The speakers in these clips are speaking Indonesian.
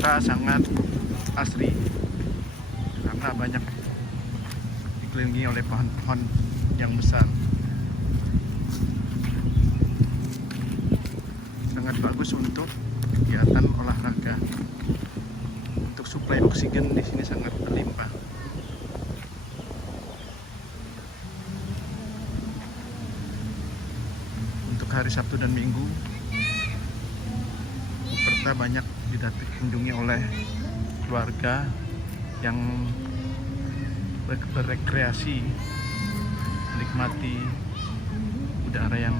Purta sangat asri karena banyak dikelilingi oleh pohon-pohon yang besar. Sangat bagus untuk kegiatan olahraga. Untuk suplai oksigen di sini sangat berlimpah. Untuk hari Sabtu dan Minggu, Purta banyak dikunjungi oleh keluarga yang berekreasi, menikmati udara yang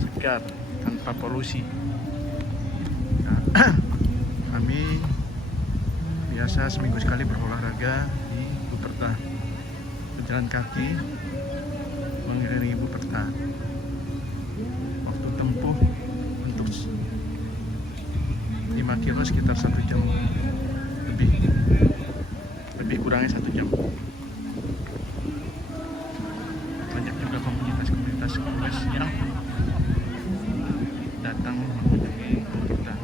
segar tanpa polusi. Nah, kami biasa seminggu sekali berolahraga di Purta, berjalan kaki mengelilingi Purta. Waktu tempuh untuk 5 kilo sekitar 1 jam lebih kurangnya 1 jam. Banyak juga komunitas-komunitas goes yang datang mengunjungi kita.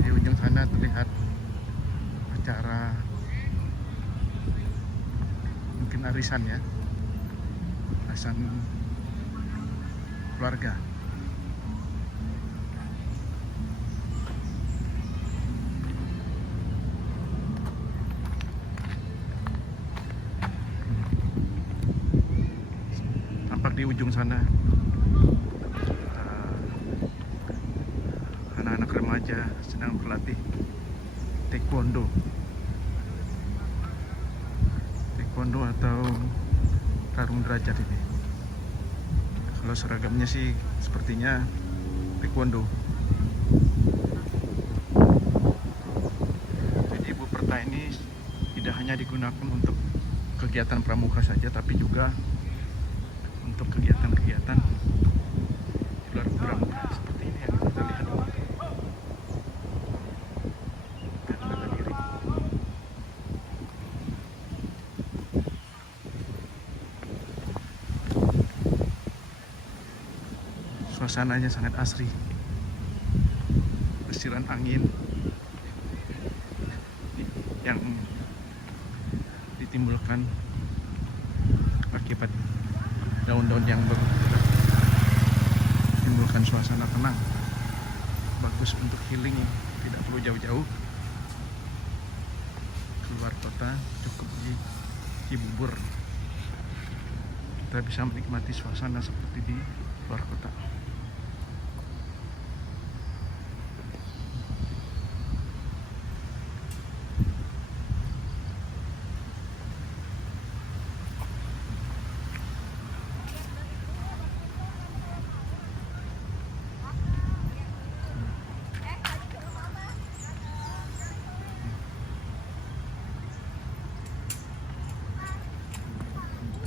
Di ujung sana terlihat acara mungkin arisan ya, arisan keluarga. Di ujung sana anak-anak remaja sedang berlatih taekwondo atau tarung derajat ini. Kalau seragamnya sih sepertinya taekwondo. Jadi Purta ini tidak hanya digunakan untuk kegiatan pramuka saja, tapi juga untuk kegiatan-kegiatan di luar pramuka seperti ini yang kita lihat dan bela diri. Suasananya sangat asri, desiran angin yang ditimbulkan akibat daun-daun yang bergerak menimbulkan suasana tenang, bagus untuk healing. Tidak perlu jauh-jauh keluar kota, cukup di Cibubur kita bisa menikmati suasana seperti di luar kota.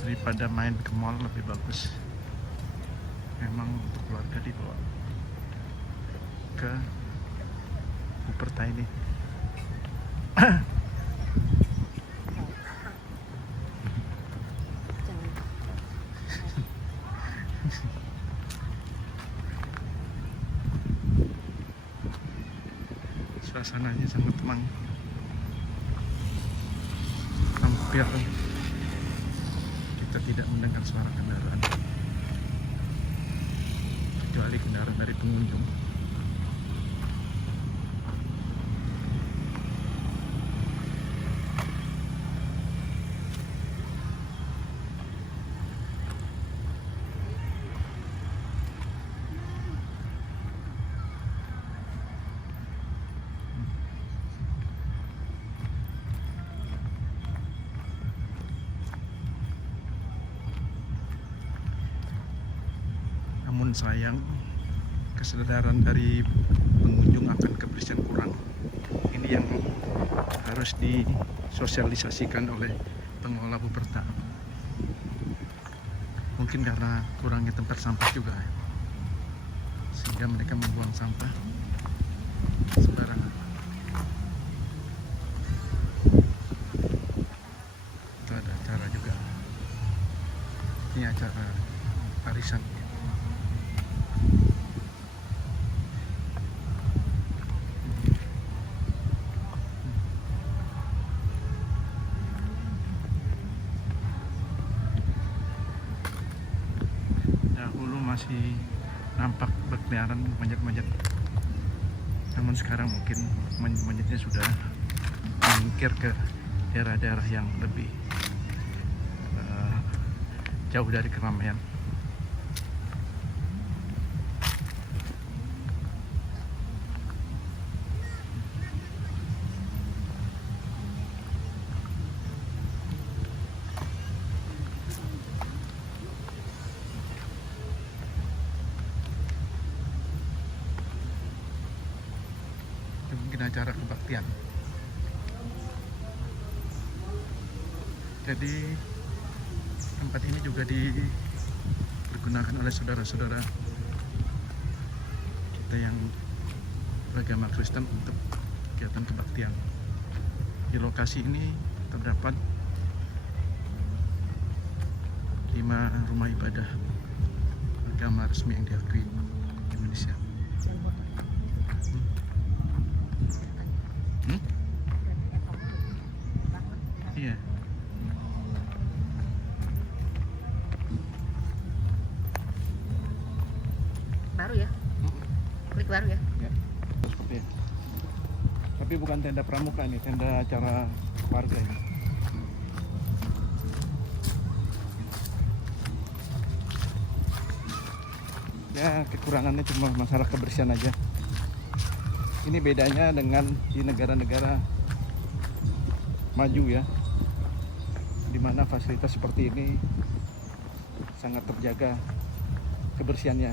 Daripada main ke mall lebih bagus memang untuk keluarga dibawa ke Purta ini. Suasananya sangat tenang, hampir kita tidak mendengar suara kendaraan kecuali kendaraan dari pengunjung. Namun sayang, kesadaran dari pengunjung akan kebersihan kurang. Ini yang harus disosialisasikan oleh pengelola Purta. Mungkin karena kurangnya tempat sampah juga, sehingga mereka membuang sampah sembarangan. Itu ada acara juga. Ini acara arisan. masih nampak berkeliaran monyet-monyet. Namun sekarang mungkin monyetnya sudah menyingkir ke daerah-daerah yang lebih jauh dari keramaian. Mungkin acara kebaktian. Jadi tempat ini juga dipergunakan oleh saudara-saudara kita yang beragama Kristen untuk kegiatan kebaktian. Di lokasi ini terdapat 5 rumah ibadah agama resmi yang diakui di Indonesia. Iya. Baru ya? Klik baru ya? Ya, seperti itu. Tapi bukan tenda pramuka ini, tenda acara warga ini. Ya, kekurangannya cuma masalah kebersihan aja. Ini bedanya dengan di negara-negara maju ya, di mana fasilitas seperti ini sangat terjaga kebersihannya.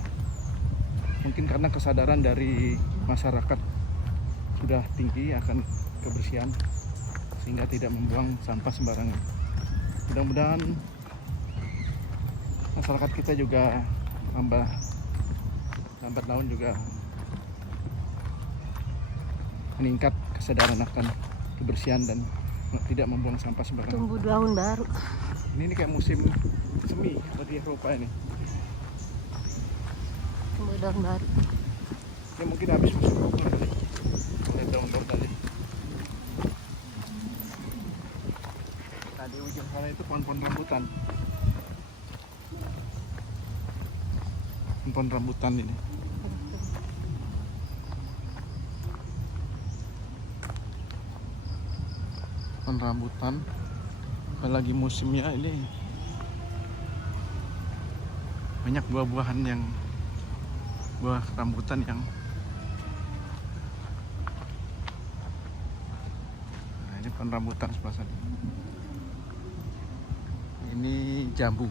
Mungkin karena kesadaran dari masyarakat sudah tinggi akan kebersihan sehingga tidak membuang sampah sembarangan. Mudah-mudahan masyarakat kita juga lambat laun juga meningkat kesadaran akan kebersihan dan tidak membuang sampah sembarangan. Tumbuh daun baru. Ini kayak musim semi di Eropa ini. Tumbuh daun baru. Ya mungkin habis musim Eropa kali. Mulai daun-daun tadi. Tadi ujung sana itu pohon-pohon rambutan. Pohon rambutan ini. Pohon rambutan. Apalagi musimnya ini banyak buah-buahan yang buah rambutan yang ini pohon rambutan sebelah sana. Ini jambu.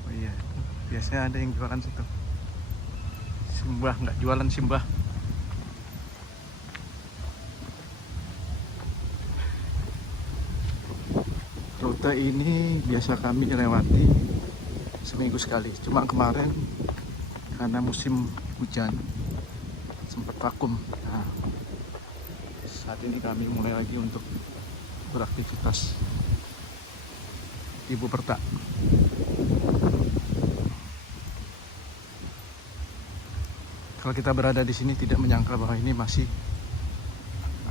Oh iya, biasanya ada yang jualan situ. Simbah, nggak jualan simbah. Rute ini biasa kami lewati seminggu sekali. Cuma kemarin karena musim hujan sempat vakum. Nah, saat ini kami mulai lagi untuk beraktivitas di Buperta. Kalau kita berada di sini tidak menyangka bahwa ini masih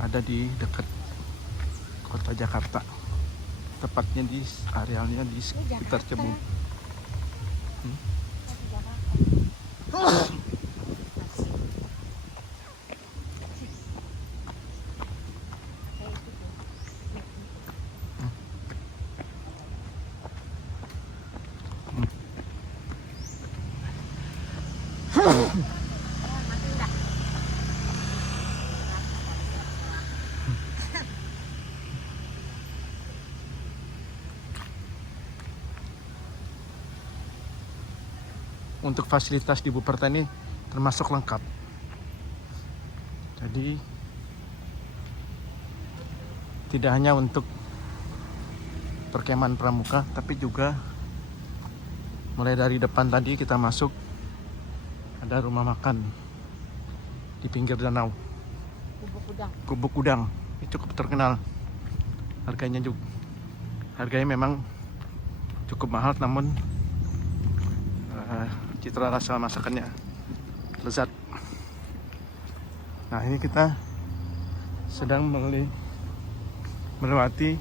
ada di dekat kota Jakarta. Tepatnya di arealnya di sekitar Cebu. Untuk fasilitas di Buperta ini termasuk lengkap. Jadi tidak hanya untuk perkemahan pramuka, tapi juga mulai dari depan tadi kita masuk ada rumah makan di pinggir danau. Kubuk Udang. Ini cukup terkenal. Harganya memang cukup mahal, namun citra rasa masakannya lezat. Nah, ini kita sedang melewati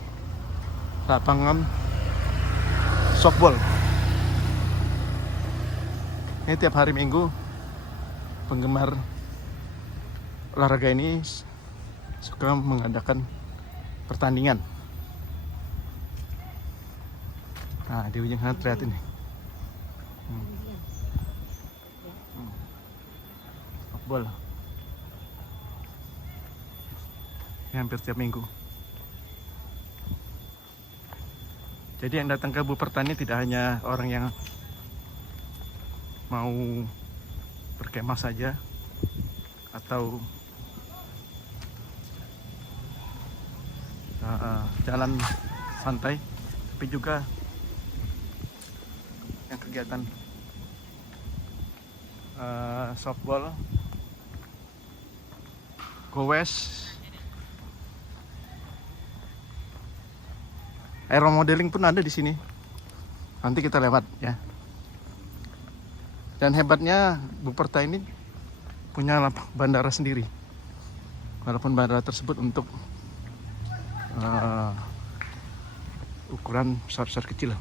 lapangan softball. Ini tiap hari Minggu penggemar olahraga ini suka mengadakan pertandingan. Nah, di ujung sana terlihat ini. Softball. Ini hampir tiap minggu. Jadi yang datang ke Buperta ini tidak hanya orang yang mau berkemah saja atau jalan santai, tapi juga yang kegiatan softball, goes, aeromodeling pun ada di sini. Nanti kita lewat ya. Dan hebatnya Buperta ini punya bandara sendiri. Walaupun bandara tersebut untuk ukuran besar-besar kecil.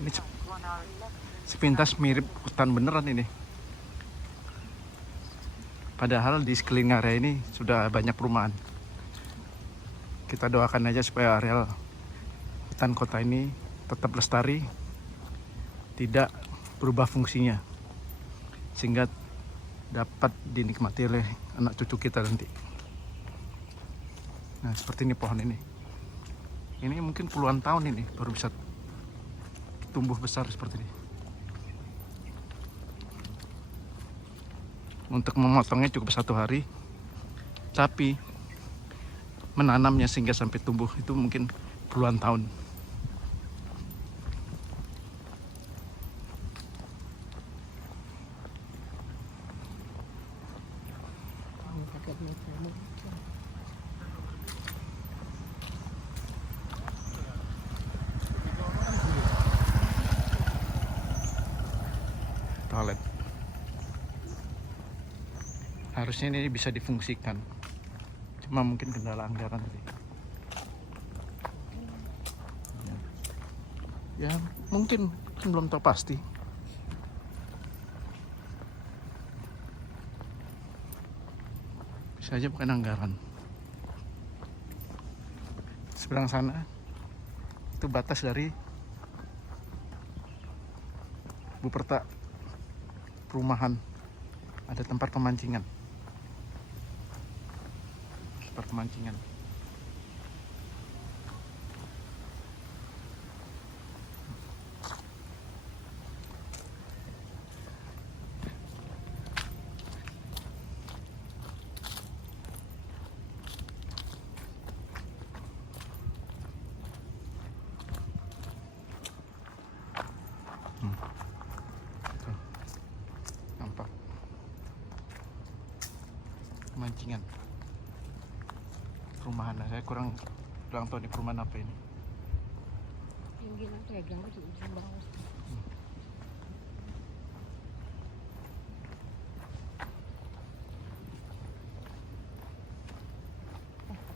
Ini sepintas mirip hutan beneran ini. Padahal di sekeliling area ini sudah banyak perumahan. Kita doakan aja supaya areal hutan kota ini tetap lestari, tidak berubah fungsinya, sehingga dapat dinikmati oleh anak cucu kita nanti. Nah, seperti ini pohon ini. Ini mungkin puluhan tahun ini baru bisa tumbuh besar seperti ini. Untuk memotongnya cukup 1 hari, tapi menanamnya sehingga sampai tumbuh itu mungkin puluhan tahun. Toilet. Harusnya ini bisa difungsikan, cuma mungkin kendala anggaran tadi. Ya mungkin belum tahu pasti. Bisa aja bukan anggaran. Seberang sana itu batas dari Buperta perumahan, ada tempat pemancingan. Pemancingan. Tuh, nampak pemancingan. Perumahan, saya kurang tahu di perumahan apa ini. Yang bilang playground itu di bawah.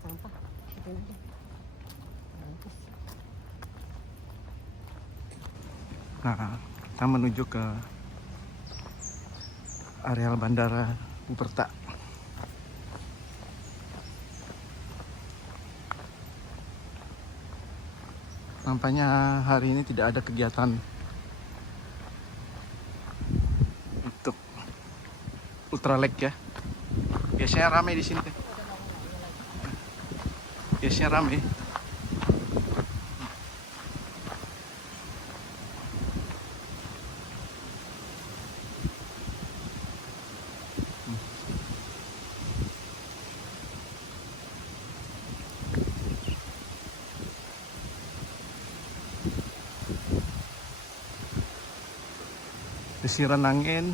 Sampah, situ aja. Bagus. Nah, kita menuju ke areal bandara Buperta. Nampaknya hari ini tidak ada kegiatan untuk ultralek ya. Biasanya ramai di sini. Biasanya ramai. Desiran angin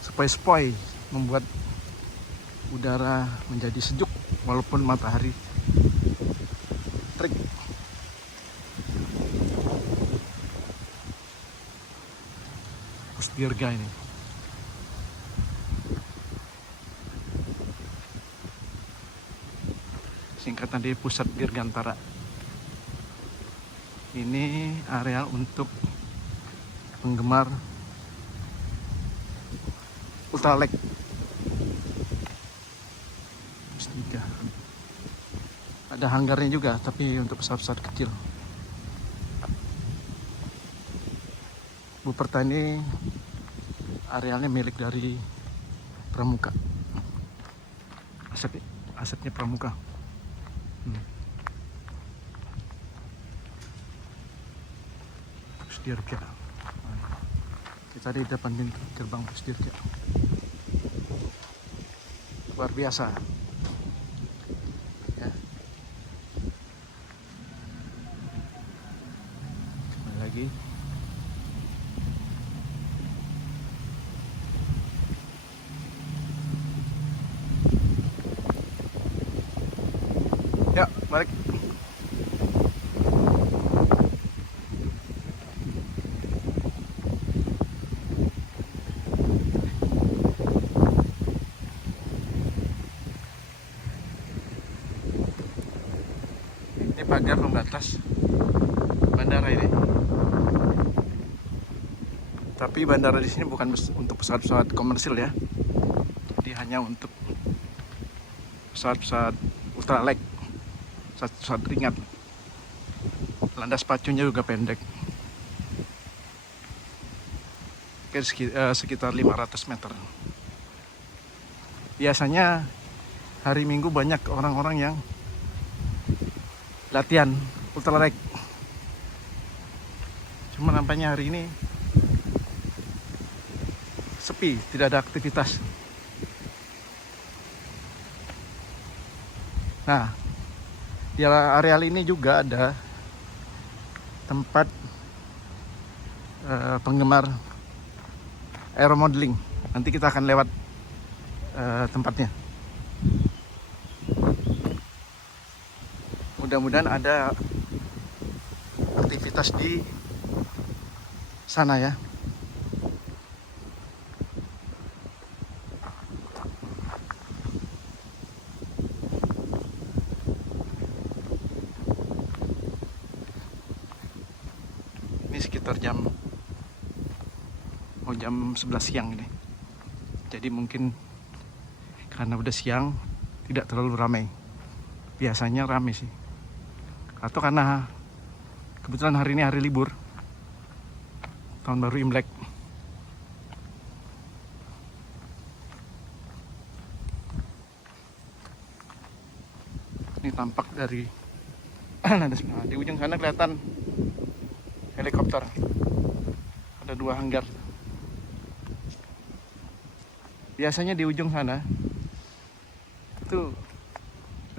sepoi-sepoi membuat udara menjadi sejuk walaupun matahari listrik. Dirga ini. Singkatan dari Pusat Dirgantara. Ini area untuk penggemar ultralight. Ada hanggarnya juga, tapi untuk pesawat-pesawat kecil. Buperta ini arealnya milik dari Pramuka. Asetnya Pramuka. Pusdirga. Kita di depan pintu gerbang Pusdirga. Luar biasa. Ya. Kembali lagi. Ya, balik. Ini pagar pembatas bandara ini. Tapi bandara di sini bukan untuk pesawat-pesawat komersil ya. Jadi hanya untuk pesawat-pesawat ultralight. Pesawat ringan. Landas pacunya juga pendek. Sekitar 500 meter. Biasanya hari Minggu banyak orang-orang yang latihan ultralight. Cuma nampaknya hari ini sepi, tidak ada aktivitas. Nah, di areal ini juga ada tempat penggemar aeromodeling. Nanti kita akan lewat tempatnya. Mudah-mudahan ada aktivitas di sana ya. Sekitar jam 11 siang ini. Jadi mungkin karena udah siang tidak terlalu ramai. Biasanya ramai sih. Atau karena kebetulan hari ini hari libur. Tahun baru Imlek. Ini tampak dari di ujung sana kelihatan helikopter. Ada 2 hanggar. Biasanya di ujung sana itu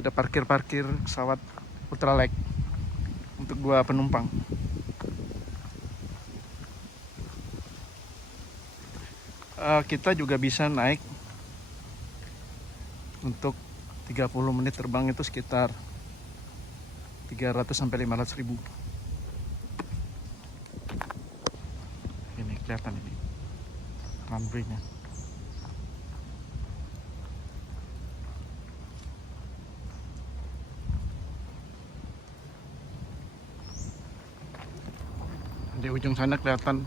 ada parkir-parkir pesawat ultralight untuk 2 penumpang. Kita juga bisa naik untuk 30 menit terbang itu sekitar 300 sampai 500 ribu. Ini kelihatan ini runway-nya. Di ujung sana kelihatan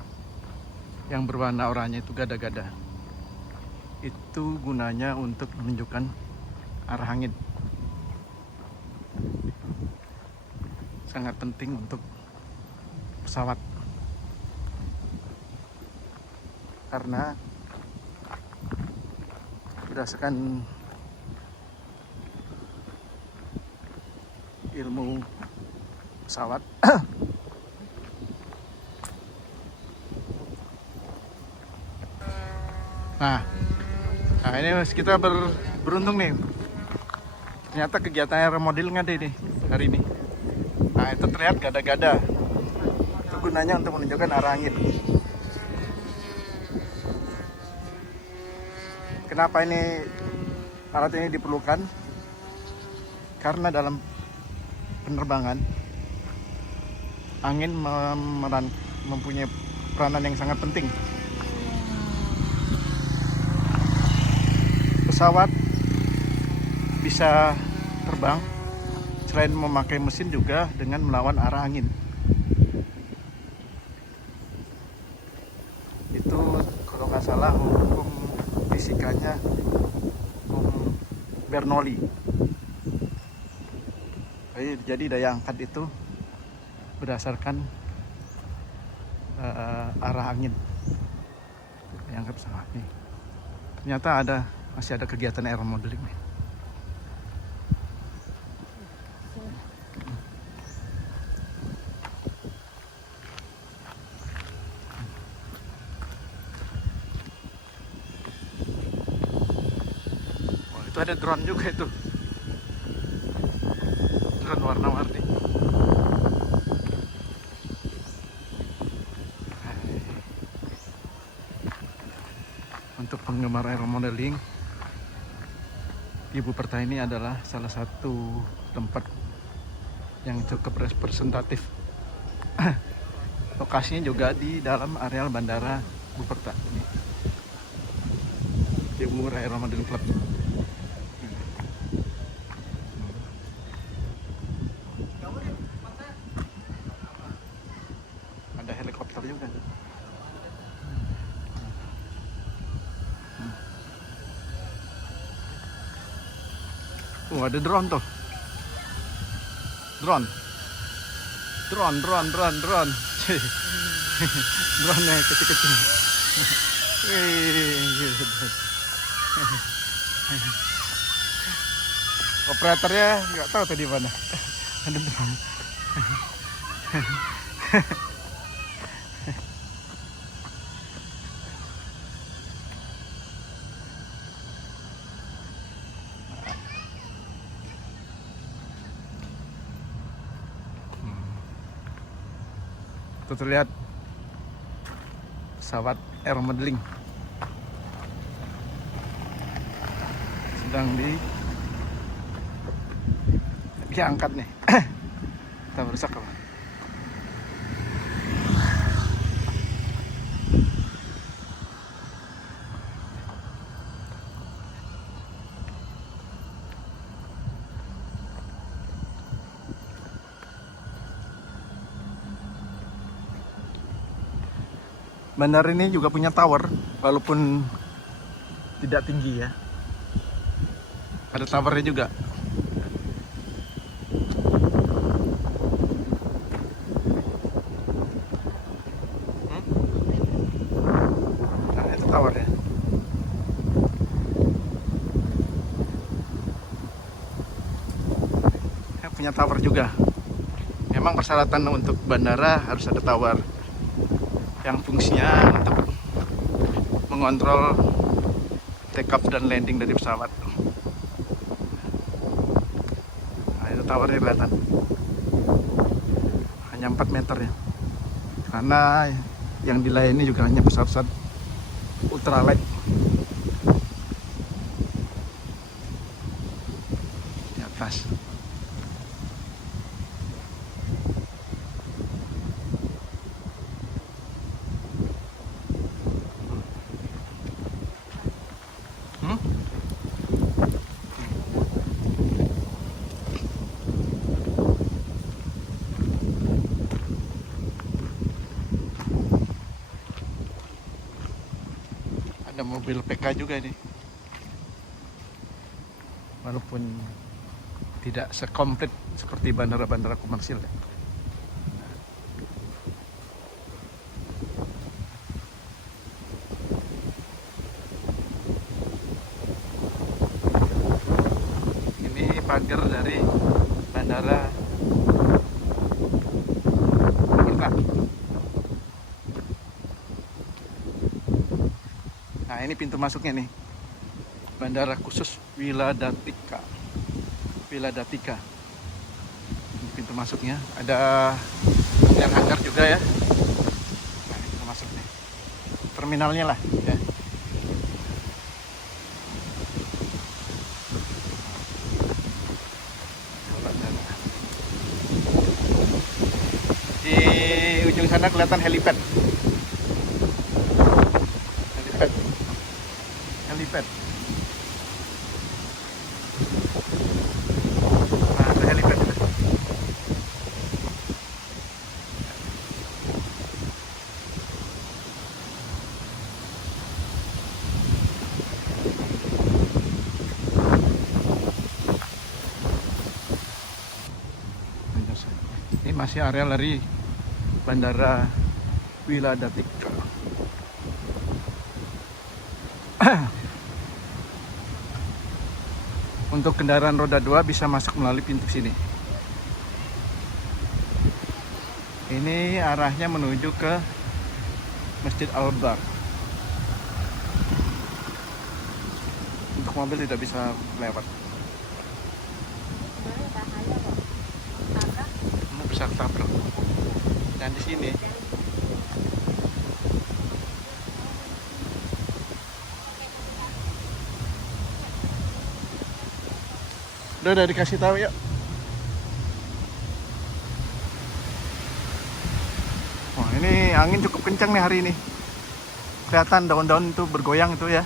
yang berwarna oranye itu gada-gada. Itu gunanya untuk menunjukkan arah angin. Sangat penting untuk pesawat. Karena berdasarkan ilmu pesawat Nah, ini kita beruntung nih. Ternyata kegiatan remodeling ada nih hari ini. Nah, itu terlihat gada-gada. Itu gunanya untuk menunjukkan arah angin. Kenapa ini alat ini diperlukan? Karena dalam penerbangan, angin mempunyai peranan yang sangat penting. Pesawat bisa terbang selain memakai mesin juga dengan melawan arah angin. Itu kalau nggak salah hukum fisikanya hukum Bernoulli. Jadi daya angkat itu berdasarkan arah angin yang angkat pesawat nih. Ternyata masih ada kegiatan aeromodeling nih. Wah, itu ada drone juga itu. Drone warna-warni. Untuk penggemar aeromodeling, Ibu Perta ini adalah salah satu tempat yang cukup representatif. Lokasinya juga di dalam areal bandara Ibu Perta ini. Timur Aeromodeling Club. Ada helikopter juga. Ada drone tuh. Drone. Drone-nya kecil-kecil. Operatornya nggak tahu tadi mana. Ada drone. Tuh terlihat pesawat aeromodeling sedang diangkat nih. Kita berusak apa? Bandara ini juga punya tower, walaupun tidak tinggi ya. Ada towernya juga. Nah, itu towernya. Punya tower juga. Memang persyaratan untuk bandara harus ada tower yang fungsinya untuk mengontrol take off dan landing dari pesawat. Nah, itu towernya kelihatan. Hanya 4 meter ya. Karena yang dilayani juga hanya pesawat-pesawat ultralight. Di atas. Ada mobil PK juga nih, walaupun tidak sekomplit seperti bandara-bandara komersil ya. Ini pagar dari bandara Jakarta. Nah, ini pintu masuknya nih. Bandara khusus Wiladatika. Ini pintu masuknya. Ada hangar juga ya. Nah, ini pintu masuk nih. Terminalnya lah ya. sana kelihatan helipad. Helipad. Helipad. Nah, ada helipad itu. Ini masih area dari Bandara Wiladatika. Untuk kendaraan roda 2 bisa masuk melalui pintu sini. Ini arahnya menuju ke Masjid Al-Bar. Untuk mobil tidak bisa lewat. Sebenarnya bahaya kok. Tabrak. Kamu bisa tabrak. Dan di sini udah dikasih tahu ya. Wah, ini angin cukup kencang nih hari ini. Kelihatan daun-daun itu bergoyang itu ya.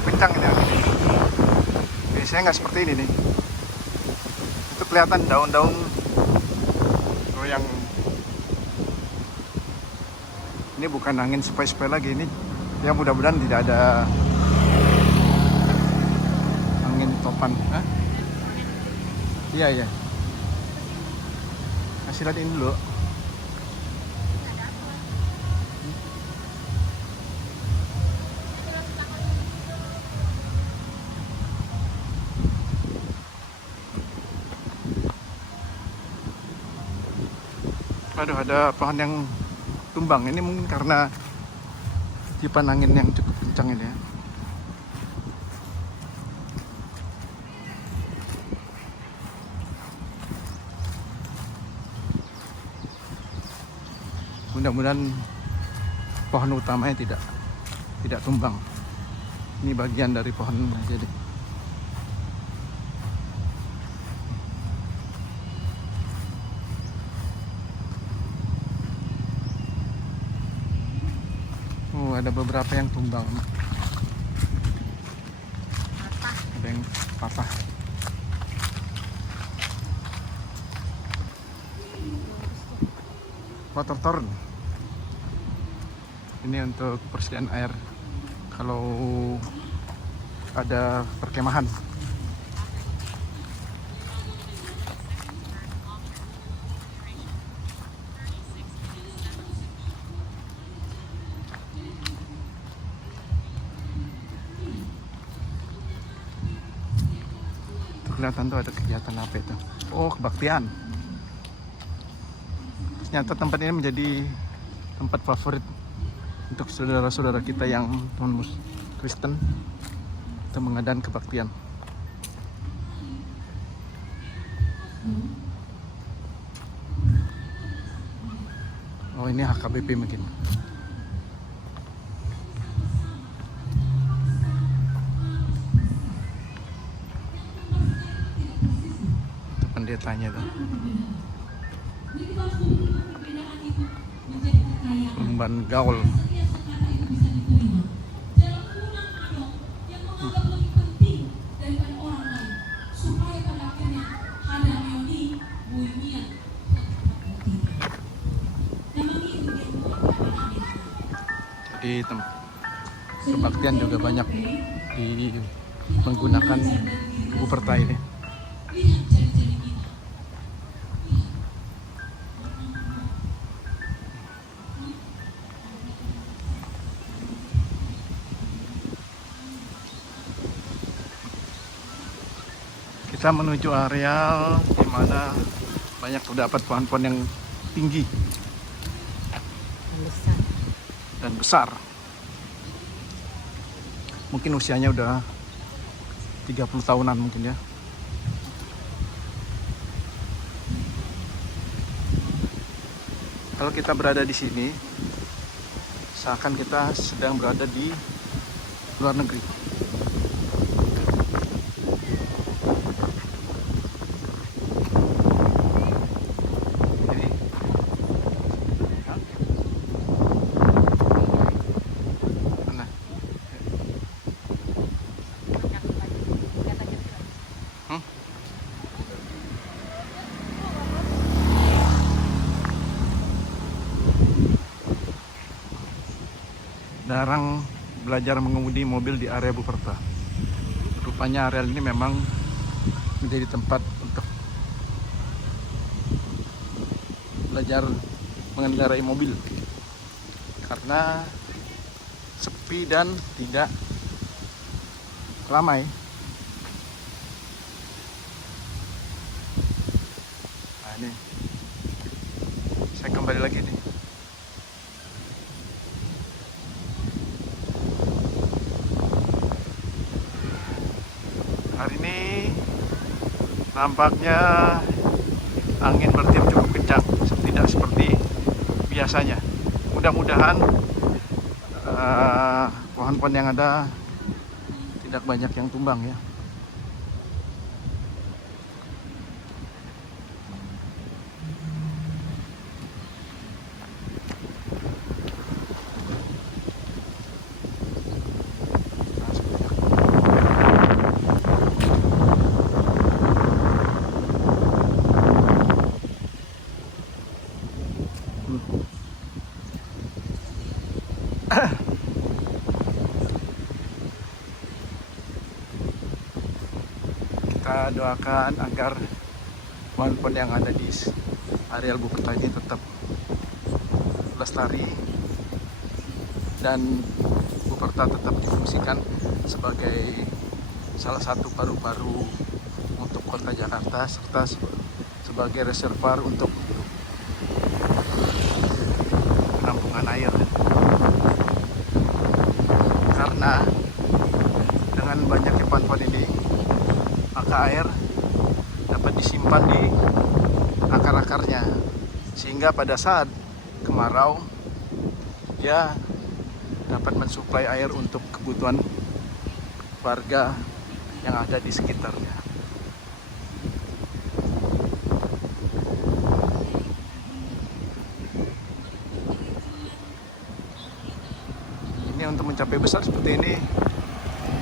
Kencang ini angin. Biasanya nggak seperti ini nih. Itu kelihatan daun-daun goyang. Ini bukan angin sepoi-sepoi lagi ini. Ya mudah-mudahan tidak ada angin topan. Hah? Iya iya. Kasih lihat ini dulu. Aduh, ada pohon yang tumbang. Ini mungkin karena tiupan angin yang cukup kencang ini ya. Mudah-mudahan pohon utamanya tidak tumbang. Ini bagian dari pohon aja deh. Ada beberapa yang tumbang. Patah. Ada yang patah. Water torrent. Ini untuk persediaan air kalau ada perkemahan. Kelihatan tuh ada kegiatan apa itu. Oh, kebaktian. Ternyata tempat ini menjadi tempat favorit untuk saudara-saudara kita yang Kristen untuk mengadakan kebaktian. Oh, ini HKBP mungkin. Pendetanya tuh umban gaul. Jadi kebaktian juga banyak menggunakan buku peta ini. Kita menuju areal di mana banyak terdapat pohon-pohon yang tinggi dan besar. Mungkin usianya udah 30 tahunan mungkin ya. Kalau kita berada di sini, seakan kita sedang berada di luar negeri. Jadi, mana? Hmm? Jarang belajar mengemudi mobil di area Buperta. Rupanya area ini memang menjadi tempat untuk belajar mengendarai mobil karena sepi dan tidak ramai. Nah ini saya kembali lagi nih. Hari ini nampaknya angin bertiup cukup kencang, tidak seperti biasanya. Mudah-mudahan pohon-pohon yang ada tidak banyak yang tumbang ya. Kita doakan agar pohon-pohon yang ada di area Buperta ini tetap lestari dan Buperta tetap difungsikan sebagai salah satu paru-paru untuk kota Jakarta serta sebagai reservoir untuk penampungan air. Karena dengan banyaknya pohon-pohon ini, maka air dapat disimpan di akar-akarnya sehingga pada saat kemarau dia dapat mensuplai air untuk kebutuhan warga yang ada di sekitarnya. Ini untuk mencapai besar seperti ini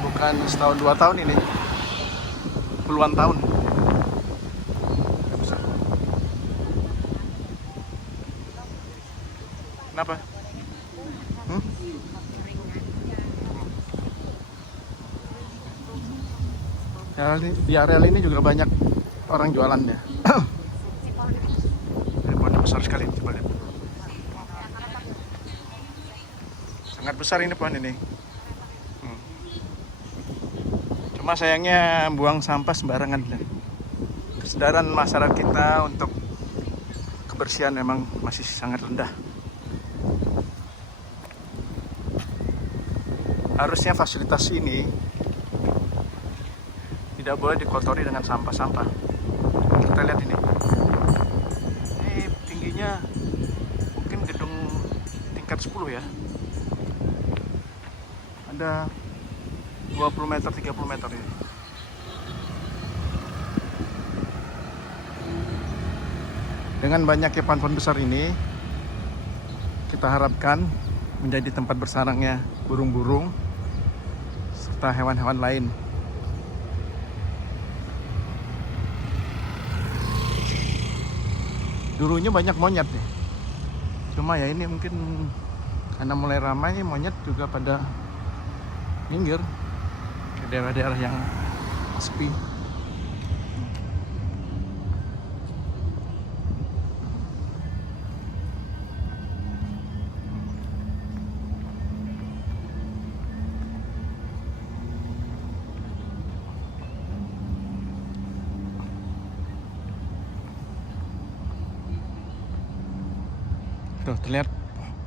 bukan setahun 2 tahun ini, puluhan tahun. Kenapa? Ya, di area ini juga banyak orang jualan ya. Pohonnya besar sekali, coba lihat. Sangat besar ini pohon ini. Cuma sayangnya buang sampah sembarangan. Kesadaran masyarakat kita untuk kebersihan memang masih sangat rendah. Harusnya fasilitas ini tidak boleh dikotori dengan sampah-sampah. Kita lihat ini. Ini tingginya mungkin gedung tingkat 10 ya. Ada 20 meter, 30 meter ya. Dengan banyaknya pohon-pohon besar ini, kita harapkan menjadi tempat bersarangnya burung-burung serta hewan-hewan lain. Dulunya banyak monyet ya. Cuma ya ini mungkin karena mulai ramai, monyet juga pada minggir ke daerah-daerah yang sepi. Tuh terlihat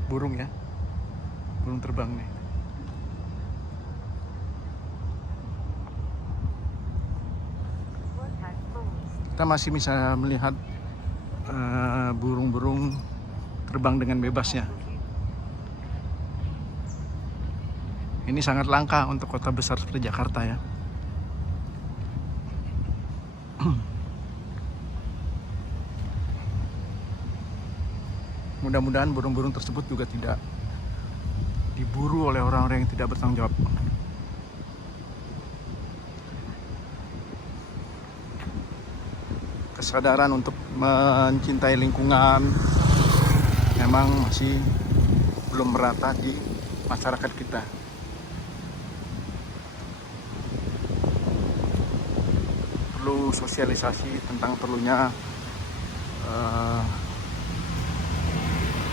burung ya, burung terbang nih. kita masih bisa melihat burung-burung terbang dengan bebasnya. Ini sangat langka untuk kota besar seperti Jakarta ya. Mudah-mudahan burung-burung tersebut juga tidak diburu oleh orang-orang yang tidak bertanggung jawab. Kesadaran untuk mencintai lingkungan memang masih belum merata di masyarakat kita. Perlu sosialisasi tentang perlunya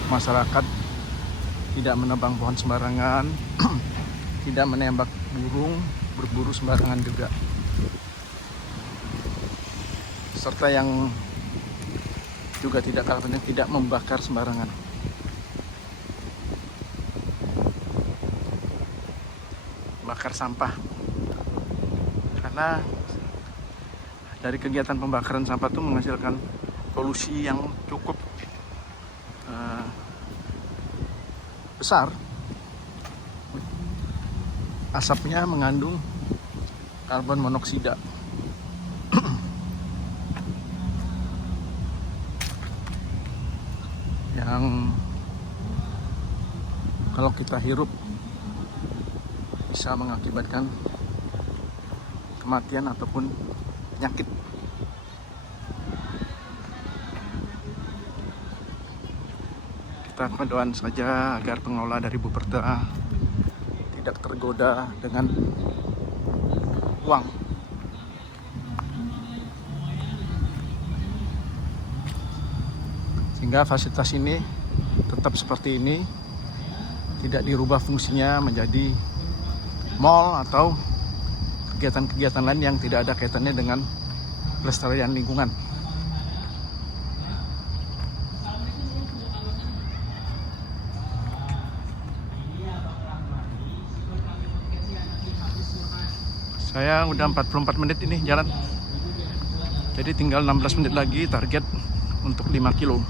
masyarakat tidak menebang pohon sembarangan, tidak menembak burung, berburu sembarangan juga. Serta yang juga tidak kalah penting, tidak membakar sembarangan. Bakar sampah. Karena dari kegiatan pembakaran sampah itu menghasilkan polusi yang cukup besar. Asapnya mengandung karbon monoksida. Yang kalau kita hirup bisa mengakibatkan kematian ataupun penyakit. Kita berdoa saja agar pengelola dari Buperta tidak tergoda dengan uang. Sehingga fasilitas ini tetap seperti ini, tidak dirubah fungsinya menjadi mall atau kegiatan-kegiatan lain yang tidak ada kaitannya dengan pelestarian lingkungan. Saya udah 44 menit ini jalan. Jadi tinggal 16 menit lagi target untuk 5 kilo.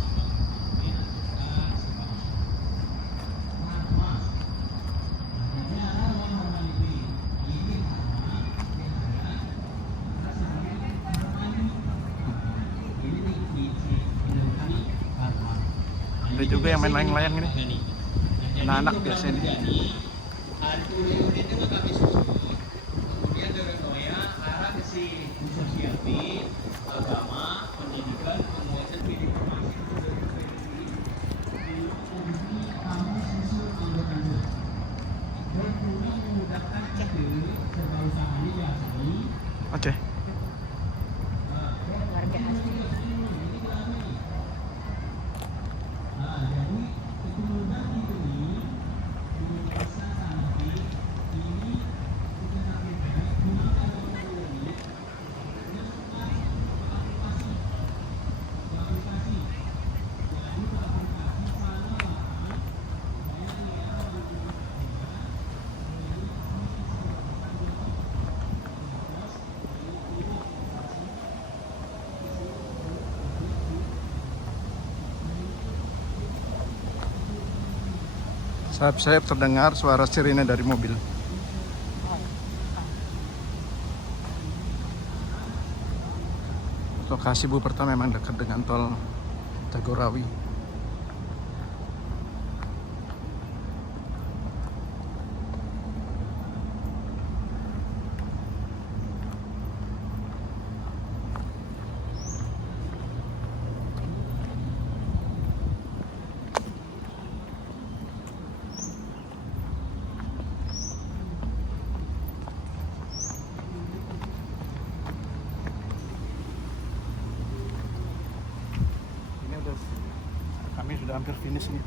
Ada juga yang main layang-layang ini. Anak-anak biasanya. Oke. Warga asli. Sayap-sayap terdengar suara sirine dari mobil. Lokasi Buperta memang dekat dengan tol Jagorawi. Kami sudah hampir finish nih.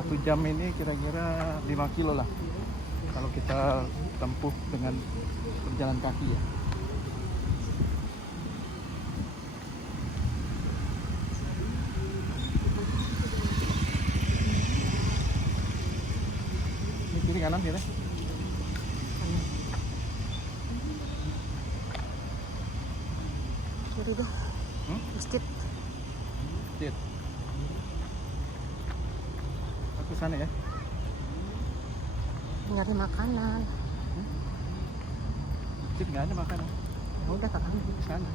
1 jam ini kira-kira 5 kilo lah kalau kita tempuh dengan berjalan kaki ya. Ini kiri kanan ya. itu. Masjid. Masjid. Aku sana ya. Nyari makanan. Masjid nggak ada makanan. Ya udah Kak. Di sana.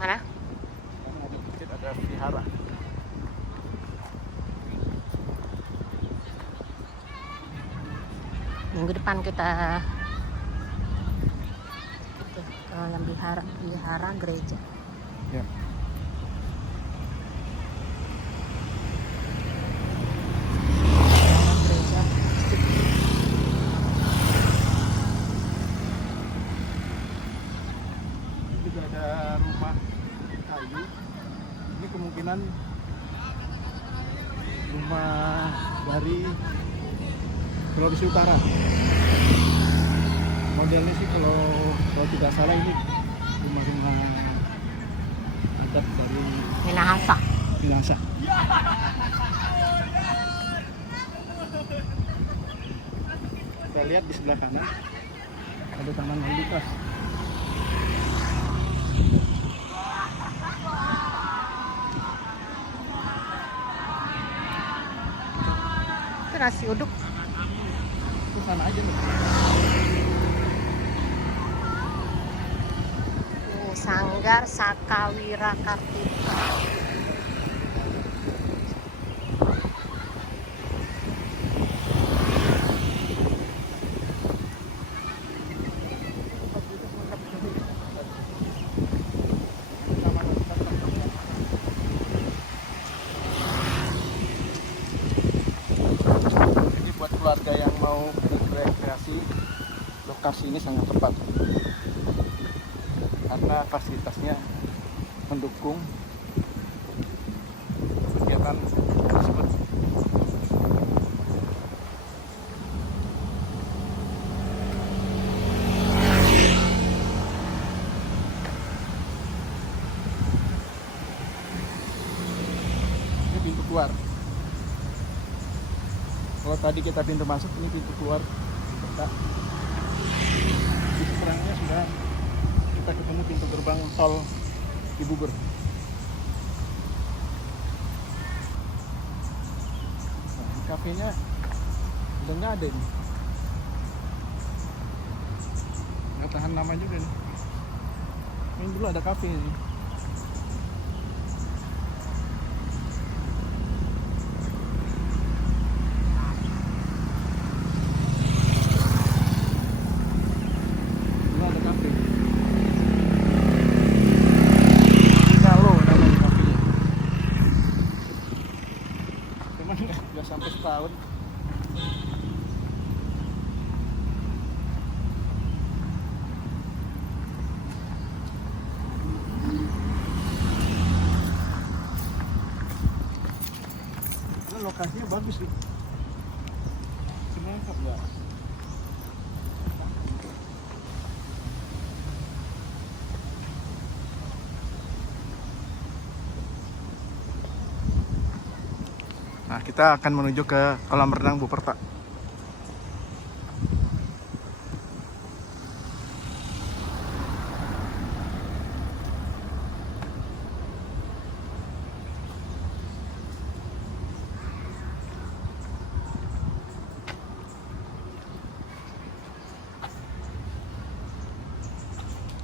Mana? Ada masjid, ada vihara. Minggu depan kita ke yang vihara gereja. Ya. Gereja. Ini juga ada rumah kayu. Ini kemungkinan rumah dari Sulawesi Utara. Modelnya sih kalau tidak salah ini rumah-rumah adat dari Minahasa. Minahasa. Kita lihat di sebelah kanan ada taman lalu lintas. Itu nasi uduk. Itu sana aja nih. Sanggar Sakawira Kartika. Jadi buat keluarga yang mau berrekreasi, lokasi ini sangat tepat karena fasilitasnya mendukung kegiatan tersebut. Ini pintu keluar. Kalau tadi kita pintu masuk, ini pintu keluar. Di seberangnya sudah kita ketemu pintu gerbang tol Cibubur. Nah, ini kafenya udah nggak ada ini. Nggak tahan lama juga nih. Ini dulu ada kafe ini. Dulu ada kafe. Nggak sampai setahun. Ini lokasinya bagus sih. Sebenarnya enggak. Nah, kita akan menuju ke kolam renang Buperta.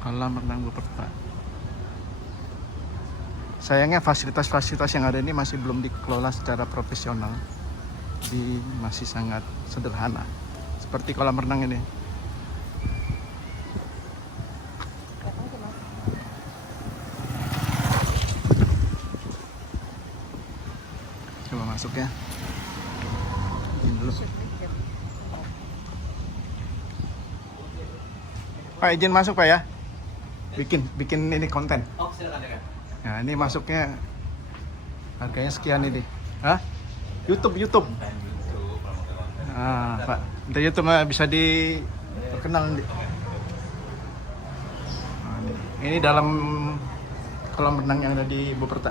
Kolam renang Buperta. Sayangnya fasilitas-fasilitas yang ada ini masih belum dikelola secara profesional. Jadi masih sangat sederhana. Seperti kolam renang ini. Coba masuk ya. Bikin dulu. Pak, izin masuk Pak ya. Bikin ini konten. Oh, silakan ya. Nah, ini masuknya harganya sekian ini. Hah? YouTube. YouTube. Ah, Pak. Untuk YouTube bisa diperkenal nanti. Nah, ini dalam kolam renang yang ada di Buperta.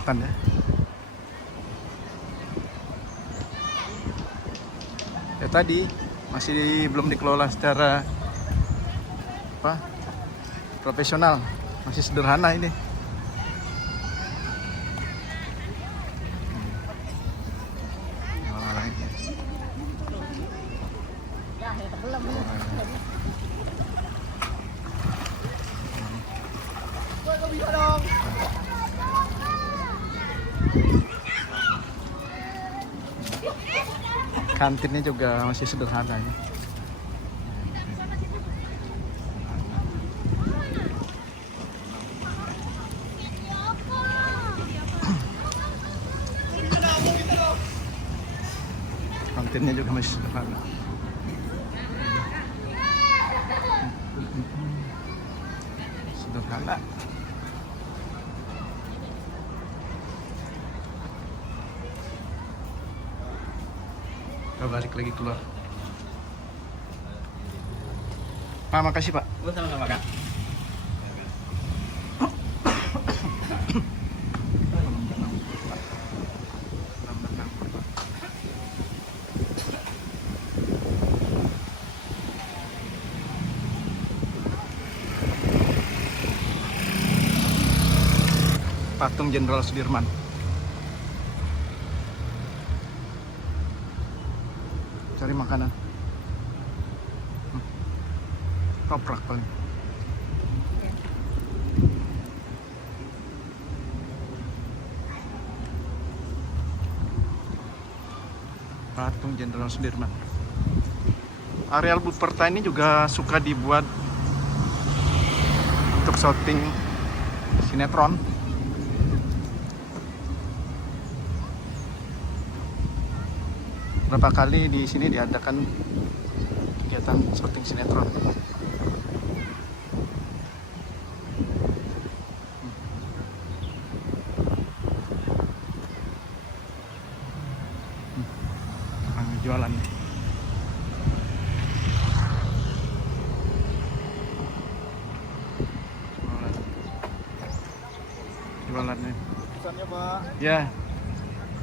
berdekatan ya. Ya tadi masih belum dikelola secara profesional, masih sederhana ini. Kantinnya juga masih sederhana ini. Kantinnya juga masih sederhana. Sederhana. Kita balik lagi keluar. Pak, makasih Pak. Sama-sama Kak. Patung Jenderal Sudirman. Cari makanan. Toprak paling. Patung Jenderal Sudirman. Areal Buperta ini juga suka dibuat untuk syuting sinetron. Berapa kali di sini diadakan kegiatan syuting sinetron. Orang jualan nih. Jualan nih. Pesannya Pak. Ya.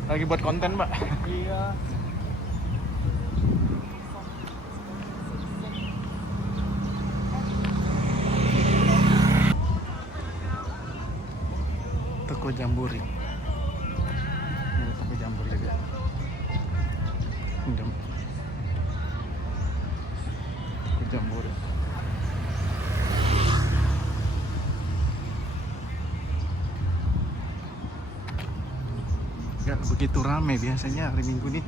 Lagi buat konten, Mbak. Iya. Toko Jamburi. Ini toko Jamburi juga. Toko Jamburi. Gak begitu ramai biasanya hari Minggu nih.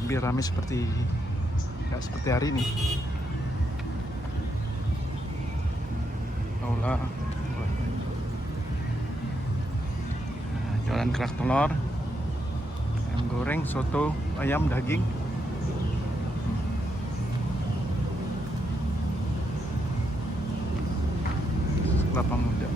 Lebih ramai seperti hari ini. Aula. Jualan kerak telur, ayam goreng, soto, ayam, daging. Kelapa muda.